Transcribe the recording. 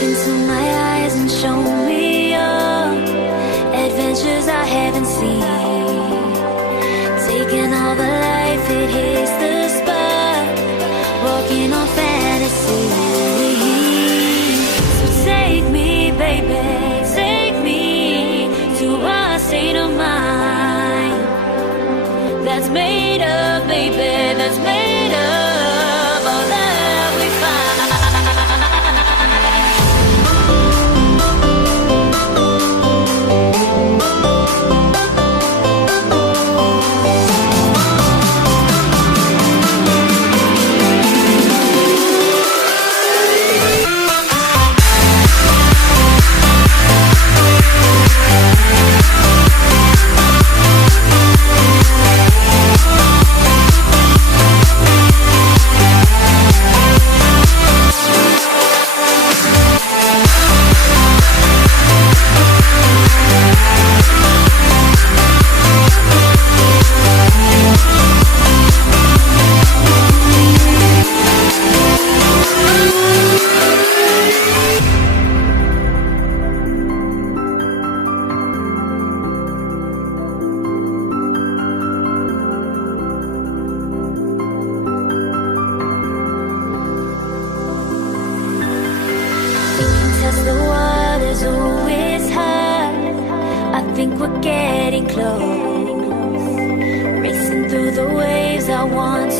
into my eyes and show me your adventures I haven't seen. Taking all the life, it hits the spot. Walking on fantasy. So take me, baby, take me to a state of mind that's made up, baby, that's made up all that we find. Test the waters, oh, it's hard. I think we're getting close. Racing through the waves, I want